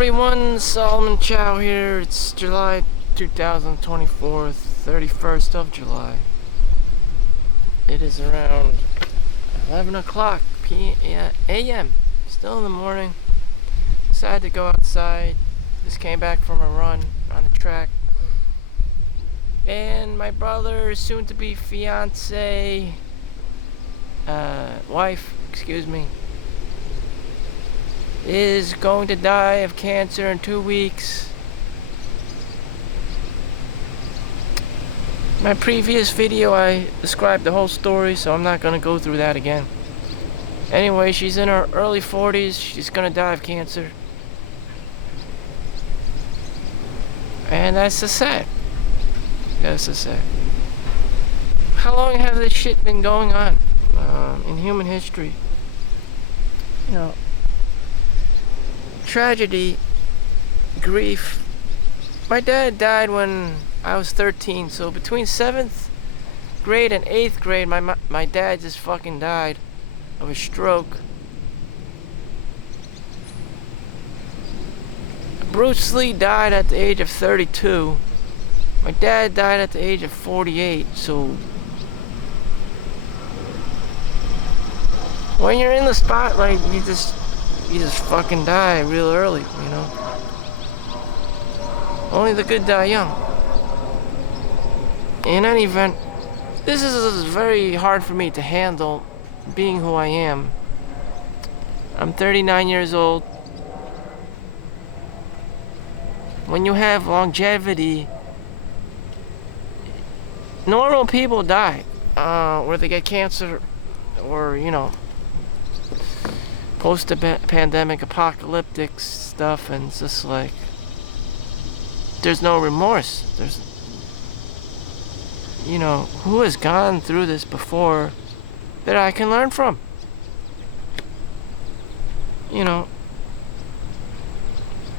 everyone, Solomon Chau here. It's July 2024, 31st of July. It is around 11 o'clock a.m. Still in the morning. Decided to go outside. Just came back from a run on the track. And my brother's soon-to-be fiance, wife, is going to die of cancer in 2 weeks. My previous video, I described the whole story, so I'm not going to go through that again. Anyway, she's in her early 40s. She's going to die of cancer. And that's so sad. That's so sad. How long have this shit been going on in human history? You know, tragedy, grief. My dad died when I was 13, so between 7th grade and 8th grade, my dad just fucking died of a stroke. Bruce Lee died at the age of 32. My dad died at the age of 48, so when you're in the spotlight, you just fucking die real early, you know. Only the good die young. In any event, this is very hard for me to handle, being who I am. I'm 39 years old. When you have longevity, normal people die, where they get cancer, or, you know, post-pandemic apocalyptic stuff, and it's just like, there's no remorse. There's, you know, who has gone through this before that I can learn from? You know,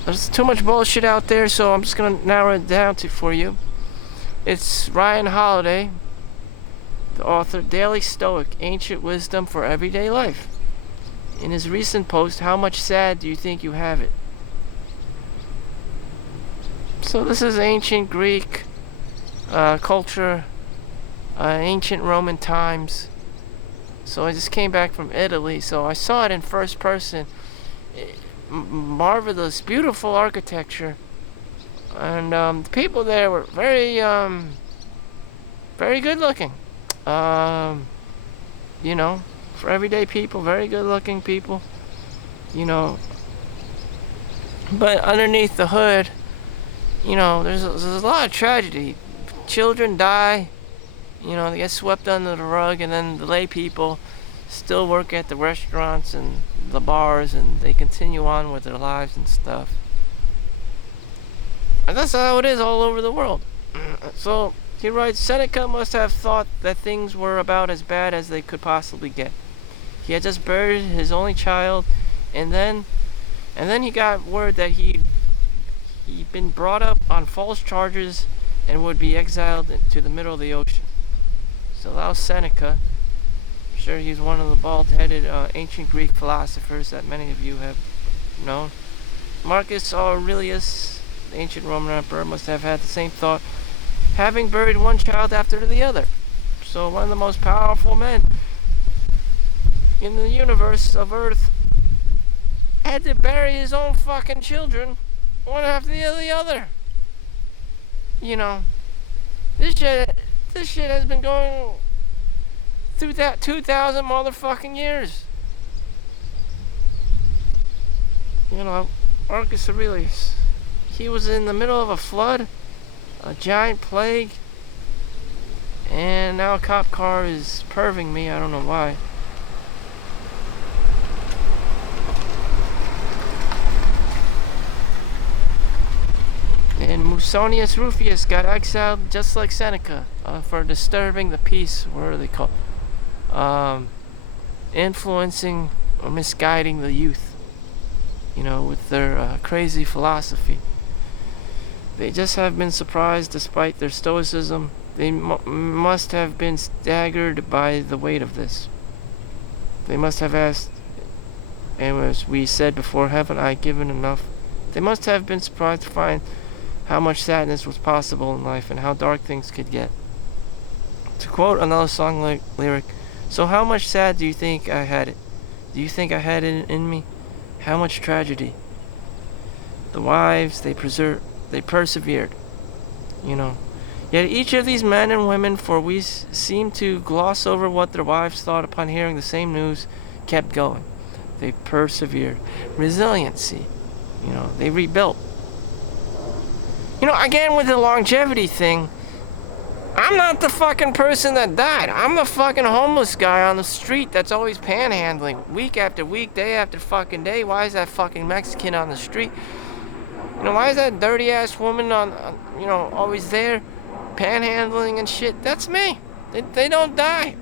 there's too much bullshit out there, so I'm just gonna narrow it down for you. It's Ryan Holiday, the author, Daily Stoic, Ancient Wisdom for Everyday Life. In his recent post, how much sad do you think you have it? So this is ancient Greek culture, ancient Roman times. So I just came back from Italy, so I saw it in first person. Marvelous, beautiful architecture. And the people there were very good looking. You know, for everyday people, very good looking people, you know. But underneath the hood, you know, there's a lot of tragedy. Children die, you know, they get swept under the rug, and then the lay people still work at the restaurants and the bars, and they continue on with their lives and stuff. And that's how it is all over the world. So he writes, Seneca must have thought that things were about as bad as they could possibly get. He had just buried his only child, and then he got word that he'd been brought up on false charges and would be exiled to the middle of the ocean. So that was Seneca. I'm sure he's one of the bald-headed ancient Greek philosophers that many of you have known. Marcus Aurelius, the ancient Roman emperor, must have had the same thought, having buried one child after the other. So one of the most powerful men in the universe of Earth had to bury his own fucking children, one after the other. You know, this shit has been going through that 2,000 motherfucking years. You know, Marcus Aurelius, he was in the middle of a flood, a giant plague, and now a cop car is perving me. I don't know why. And Musonius Rufus got exiled just like Seneca for disturbing the peace, what are they called? Influencing or misguiding the youth, you know, with their crazy philosophy. They just have been surprised despite their stoicism. They must have been staggered by the weight of this. They must have asked, and as we said before, haven't I given enough They must have been surprised to find how much sadness was possible in life and how dark things could get. To quote another song lyric, so how much sad do you think I had it? Do you think I had it in me? How much tragedy? The wives, they persevered, you know. Yet each of these men and women, for we seem to gloss over what their wives thought upon hearing the same news, kept going. They persevered. Resiliency, they rebuilt. Again with the longevity thing, I'm not the fucking person that died. I'm the fucking homeless guy on the street that's always panhandling week after week, day after fucking day. Why is that fucking Mexican on the street? Why is that dirty ass woman always there panhandling and shit? That's me. They don't die.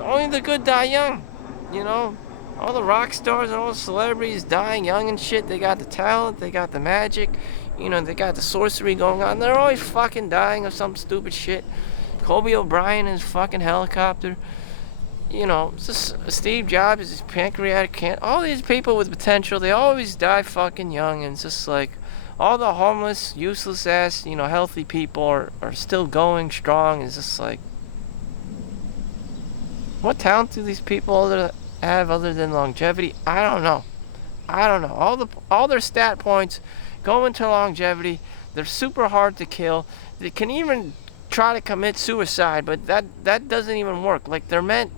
Only the good die young. All the rock stars and all the celebrities dying young and shit. They got the talent, they got the magic, they got the sorcery going on. They're always fucking dying of some stupid shit. Kobe O'Brien is fucking helicopter. Steve Jobs is pancreatic cancer. All these people with potential, they always die fucking young. And it's just like all the homeless, useless ass, healthy people are still going strong. It's just like, what talent do these people have other than longevity? I don't know. All their stat points go into longevity. They're super hard to kill. They can even try to commit suicide, but that doesn't even work. Like, they're meant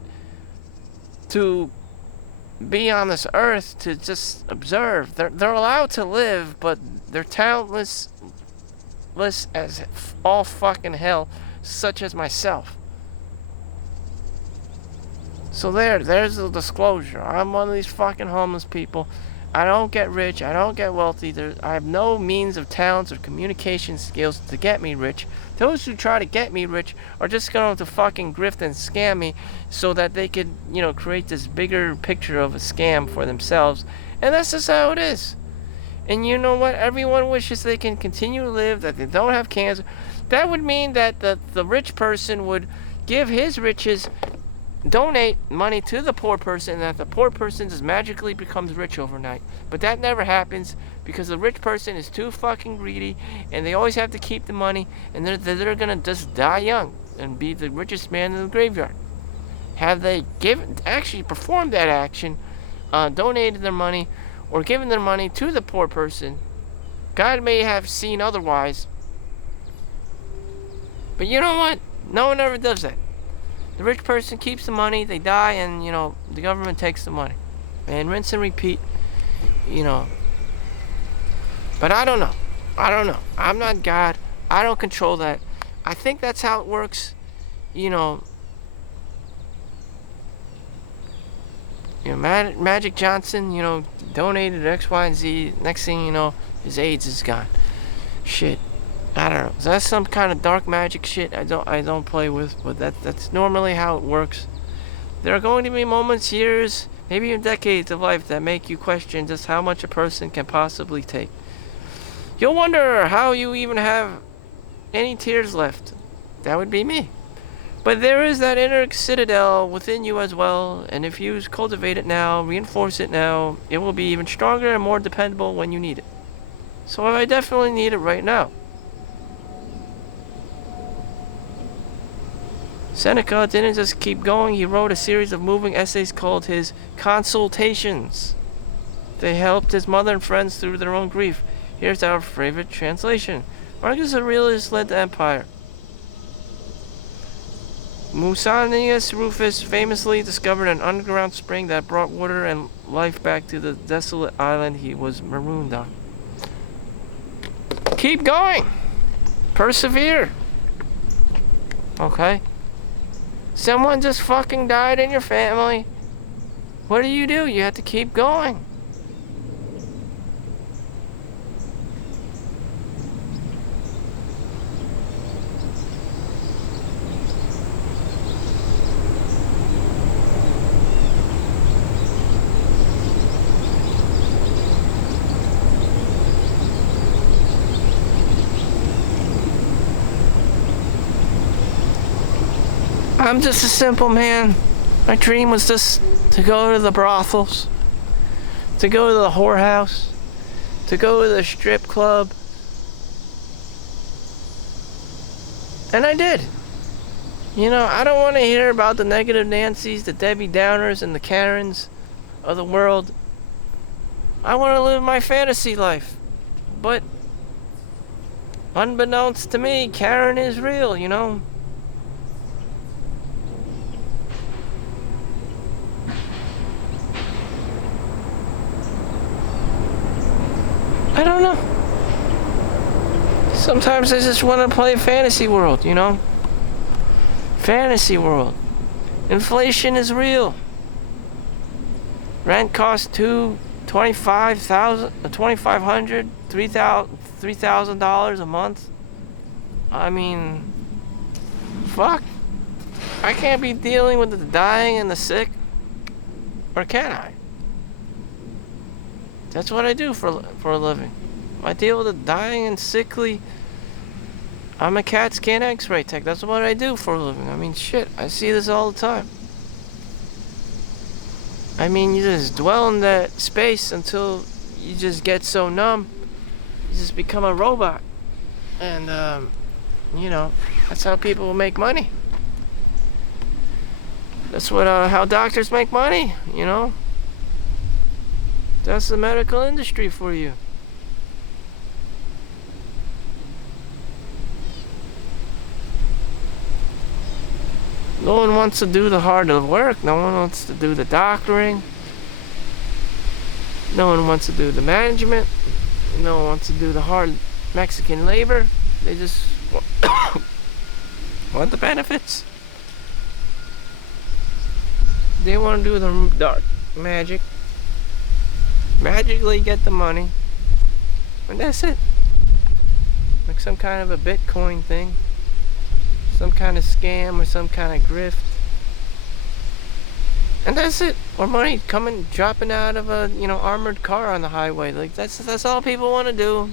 to be on this earth to just observe. They're allowed to live, but they're talentless as all fucking hell, such as myself. So there's the disclosure. I'm one of these fucking homeless people. I don't get rich. I don't get wealthy. I have no means of talents or communication skills to get me rich. Those who try to get me rich are just going to fucking grift and scam me so that they could, create this bigger picture of a scam for themselves. And that's just how it is. And you know what? Everyone wishes they can continue to live, that they don't have cancer. That would mean that the rich person would give his riches, donate money to the poor person, and that the poor person just magically becomes rich overnight. But that never happens because the rich person is too fucking greedy, and they always have to keep the money, and they're gonna just die young and be the richest man in the graveyard. Have they actually performed that action, donated their money, or given their money to the poor person, God may have seen otherwise. But you know what? No one ever does that. The rich person keeps the money, they die, and, the government takes the money. And rinse and repeat, But I don't know. I'm not God. I don't control that. I think that's how it works. Magic Johnson, donated X, Y, and Z. Next thing you know, his AIDS is gone. Shit. I don't know. Is that some kind of dark magic shit I don't play with, but that's normally how it works. There are going to be moments, years, maybe even decades of life that make you question just how much a person can possibly take. You'll wonder how you even have any tears left. That would be me. But there is that inner citadel within you as well, and if you cultivate it now, reinforce it now, it will be even stronger and more dependable when you need it. So I definitely need it right now. Seneca didn't just keep going, he wrote a series of moving essays called his Consultations. They helped his mother and friends through their own grief. Here's our favorite translation. Marcus Aurelius led the empire. Musonius Rufus famously discovered an underground spring that brought water and life back to the desolate island he was marooned on. Keep going! Persevere! Okay? Someone just fucking died in your family. What do? You have to keep going. I'm just a simple man. My dream was just to go to the brothels, to go to the whorehouse, to go to the strip club. And I did. You know, I don't want to hear about the negative Nancys, the Debbie Downers, and the Karens of the world. I want to live my fantasy life. But unbeknownst to me, Karen is real, you know. I don't know. Sometimes I just want to play fantasy world, you know. Fantasy world. Inflation is real. Rent costs $2,500, $3,000 a month. I mean, fuck. I can't be dealing with the dying and the sick, or can I? That's what I do for a living. I deal with the dying and sickly. I'm a CAT scan X-ray tech. That's what I do for a living. I mean, shit. I see this all the time. I mean, you just dwell in that space until you just get so numb. You just become a robot. And, you know, that's how people make money. That's what, how doctors make money, you know? That's the medical industry for you. No one wants to do the hard work. No one wants to do the doctoring. No one wants to do the management. No one wants to do the hard Mexican labor. They just want the benefits. They want to do the dark magic. Magically get the money. And that's it. Like some kind of a Bitcoin thing. Some kind of scam or some kind of grift. And that's it. Or money dropping out of a, you know, armored car on the highway. Like that's all people want to do.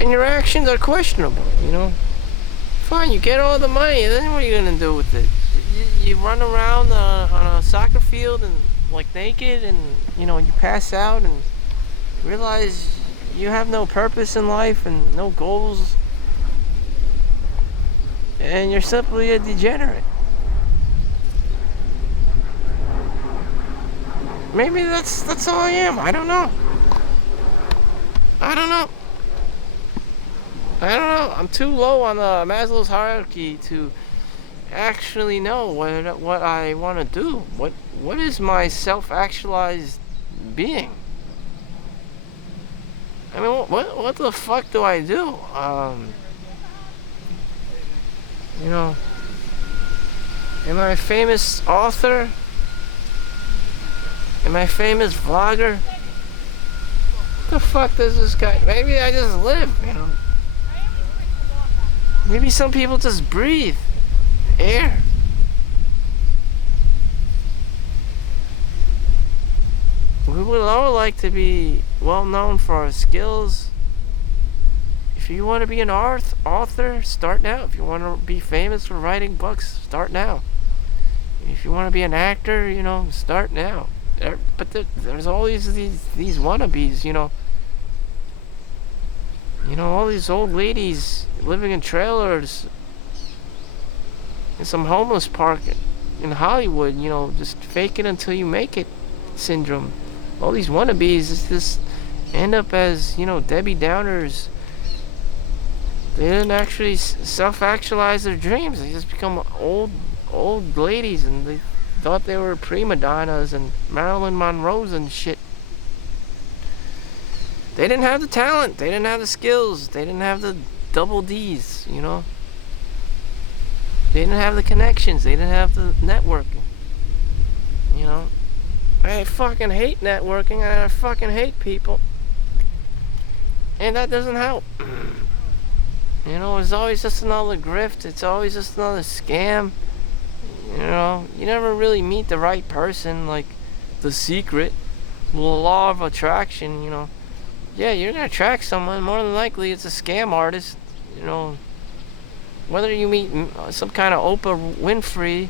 And your actions are questionable, you know. Fine, you get all the money, then what are you gonna do with it? You run around on a soccer field and like naked, and you know, you pass out and realize you have no purpose in life and no goals, and you're simply a degenerate. Maybe that's all I am. I don't know. I'm too low on the Maslow's hierarchy to actually know what I want to do. What is my self-actualized being? I mean, what the fuck do I do? You know, am I a famous author? Am I a famous vlogger? What the fuck does this guy? Maybe I just live, you know. Maybe some people just breathe air. We would all like to be well known for our skills. If you want to be an author, start now. If you want to be famous for writing books, start now. If you want to be an actor, you know, start now. But there's all these wannabes, you know. You know, all these old ladies living in trailers in some homeless park in Hollywood, you know, just fake it until you make it syndrome. All these wannabes just end up as, you know, Debbie Downers. They didn't actually self-actualize their dreams. They just become old ladies, and they thought they were prima donnas and Marilyn Monroes and shit. They didn't have the talent. They didn't have the skills. They didn't have the double D's, you know. They didn't have the connections. They didn't have the networking. You know. I fucking hate networking, and I fucking hate people. And that doesn't help. You know, it's always just another grift. It's always just another scam. You know, you never really meet the right person, like The Secret, the law of attraction, you know. Yeah, you're gonna attract someone. More than likely, it's a scam artist. You know, whether you meet some kind of Oprah Winfrey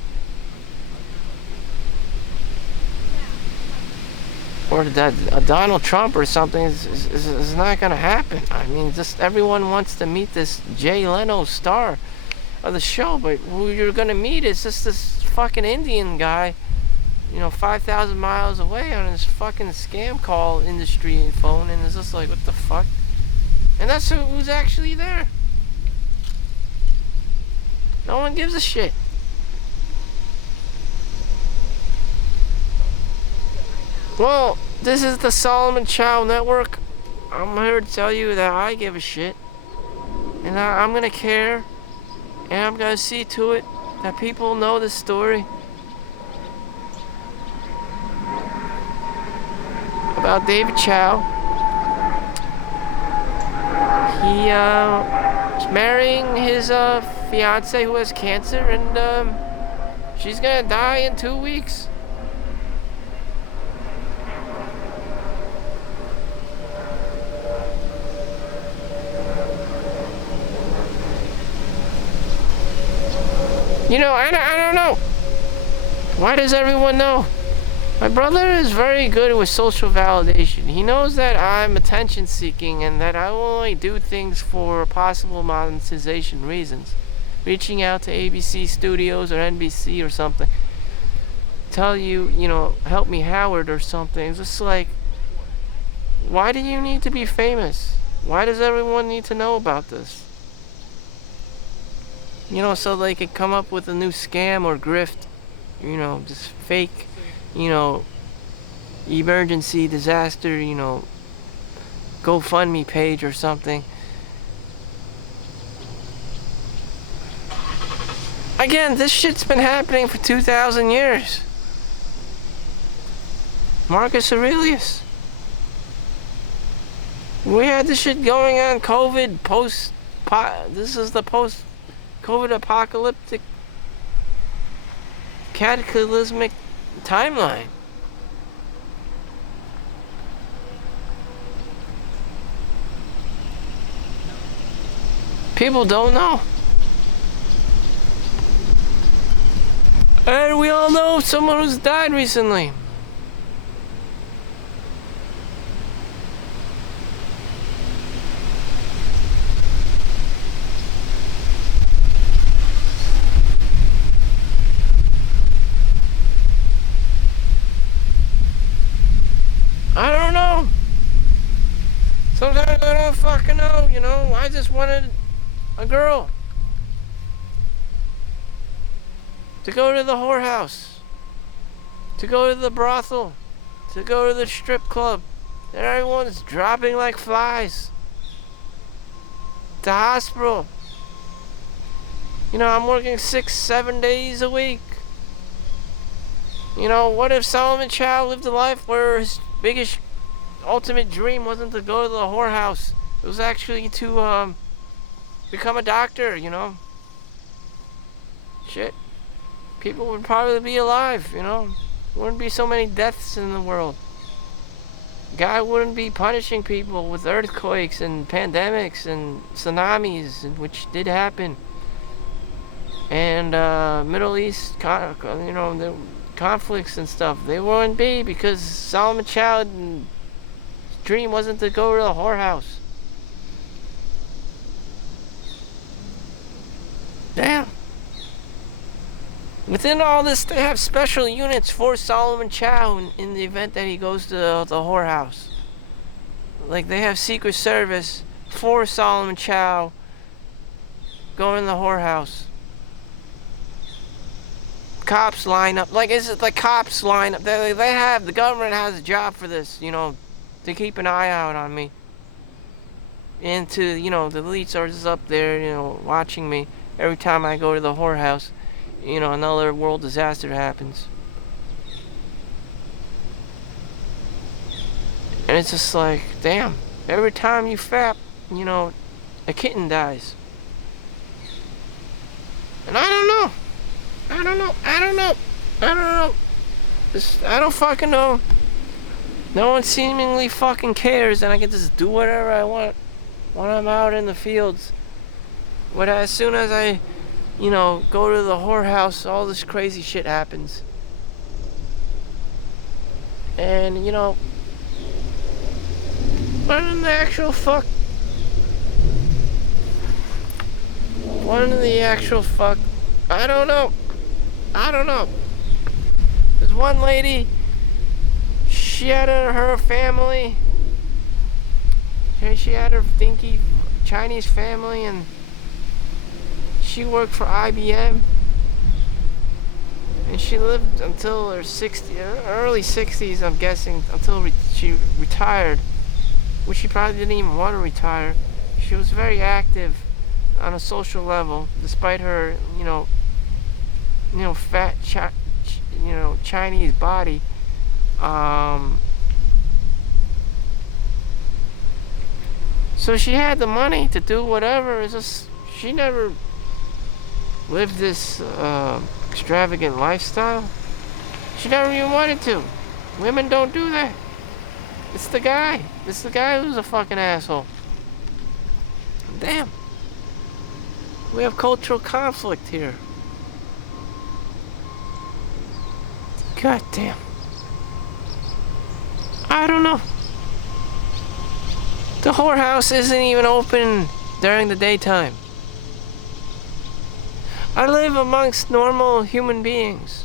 or that Donald Trump or something is not gonna happen. I mean, just everyone wants to meet this Jay Leno star of the show, but who you're gonna meet is just this fucking Indian guy, 5,000 miles away on his fucking scam call industry phone, and it's just like, what the fuck? And that's who's actually there. No one gives a shit. Well, this is the Solomon Chau Network. I'm here to tell you that I give a shit. And I'm gonna care. And I'm gonna see to it that people know this story about David Chau. He is marrying his fiance who has cancer, and she's gonna die in 2 weeks. I don't know. Why does everyone know? My brother is very good with social validation. He knows that I'm attention seeking and that I will only do things for possible monetization reasons. Reaching out to ABC Studios or NBC or something. Tell you, help me Howard or something. It's just like, why do you need to be famous? Why does everyone need to know about this? So they could come up with a new scam or grift, just fake, emergency disaster, GoFundMe page or something. Again, this shit's been happening for 2,000 years. Marcus Aurelius. We had this shit going on, COVID, this is the post-COVID apocalyptic cataclysmic timeline. People don't know. And we all know someone who's died recently. I don't know. Sometimes I don't fucking know, I just wanted a girl to go to the whorehouse, to go to the brothel, to go to the strip club. And everyone's dropping like flies. The hospital. I'm working 6-7 days a week. What if Solomon Chau lived a life where his biggest ultimate dream wasn't to go to the whorehouse? It was actually to become a doctor, Shit. People would probably be alive, Wouldn't be so many deaths in the world. God wouldn't be punishing people with earthquakes and pandemics and tsunamis, which did happen. And Middle East, the conflicts and stuff. They wouldn't be because Solomon Chau's dream wasn't to go to the whorehouse. Damn. Within all this, they have special units for Solomon Chau in the event that he goes to the whorehouse. Like, they have Secret Service for Solomon Chau going to the whorehouse. Cops line up. Cops line up. The government has a job for this, to keep an eye out on me. And the elites are just up there, watching me every time I go to the whorehouse. Another world disaster happens. And it's just like, damn, every time you fap, a kitten dies. And I don't know. I don't fucking know. No one seemingly fucking cares, and I can just do whatever I want when I'm out in the fields. But as soon as I go to the whorehouse, all this crazy shit happens. And, What in the actual fuck? What in the actual fuck? I don't know. There's one lady, she had her family. She had her dinky Chinese family, and she worked for IBM. And she lived until her early 60s, I'm guessing, until she retired, which she probably didn't even want to retire. She was very active on a social level, despite her, fat, Chinese body. So she had the money to do whatever. It's just she never lived this extravagant lifestyle. She never even wanted to. Women don't do that. It's the guy. It's the guy who's a fucking asshole. Damn. We have cultural conflict here. God damn. I don't know. The whorehouse isn't even open during the daytime. I live amongst normal human beings.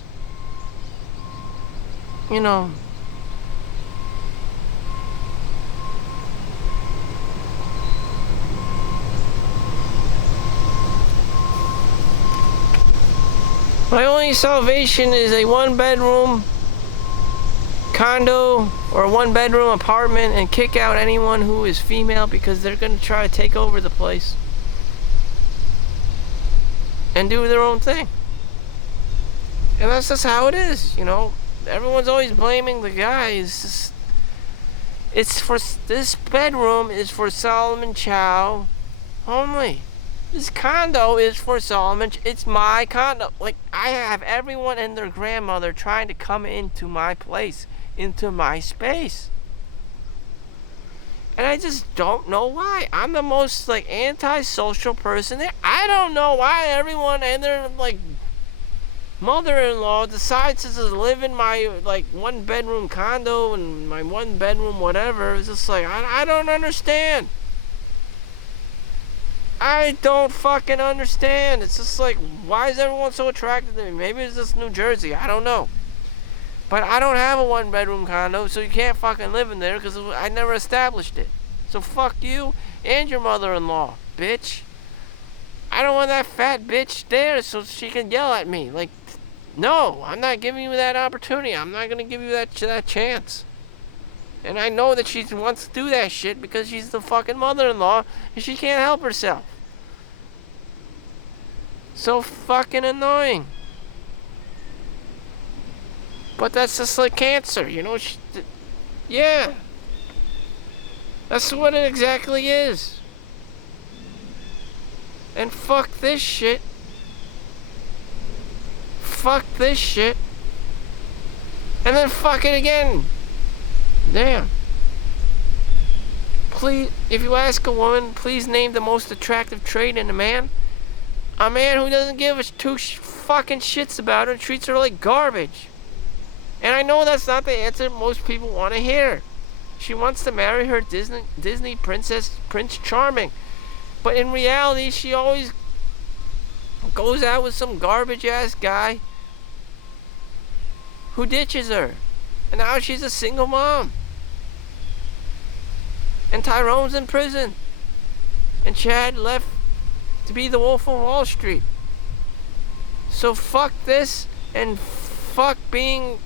You know. My only salvation is a one-bedroom condo or a one-bedroom apartment, and kick out anyone who is female, because they're going to try to take over the place and do their own thing. And that's just how it is, Everyone's always blaming the guys. This bedroom is for Solomon Chau only. This condo is for Solomon. It's my condo. Like, I have everyone and their grandmother trying to come into my place, into my space. And I just don't know why. I'm the most, antisocial person there. I don't know why everyone and their, mother-in-law decides to just live in my, one-bedroom condo and my one-bedroom whatever. It's just I don't understand. I don't fucking understand. It's just why is everyone so attracted to me? Maybe it's just New Jersey. I don't know. But I don't have a one-bedroom condo, so you can't fucking live in there because I never established it. So fuck you and your mother-in-law, bitch. I don't want that fat bitch there so she can yell at me. No, I'm not giving you that opportunity. I'm not going to give you that chance. And I know that she wants to do that shit because she's the fucking mother-in-law and she can't help herself. So fucking annoying. But that's just like cancer, yeah. That's what it exactly is. And fuck this shit. Fuck this shit. And then fuck it again. Damn. Please, if you ask a woman, please name the most attractive trait in a man. A man who doesn't give two fucking shits about her and treats her like garbage. And I know that's not the answer most people want to hear. She wants to marry her Disney princess, Prince Charming. But in reality, she always goes out with some garbage-ass guy who ditches her. And now she's a single mom. And Tyrone's in prison. And Chad left to be the Wolf of Wall Street. So fuck this and fuck being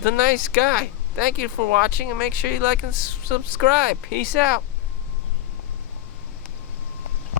the nice guy. Thank you for watching, and make sure you like and subscribe. Peace out.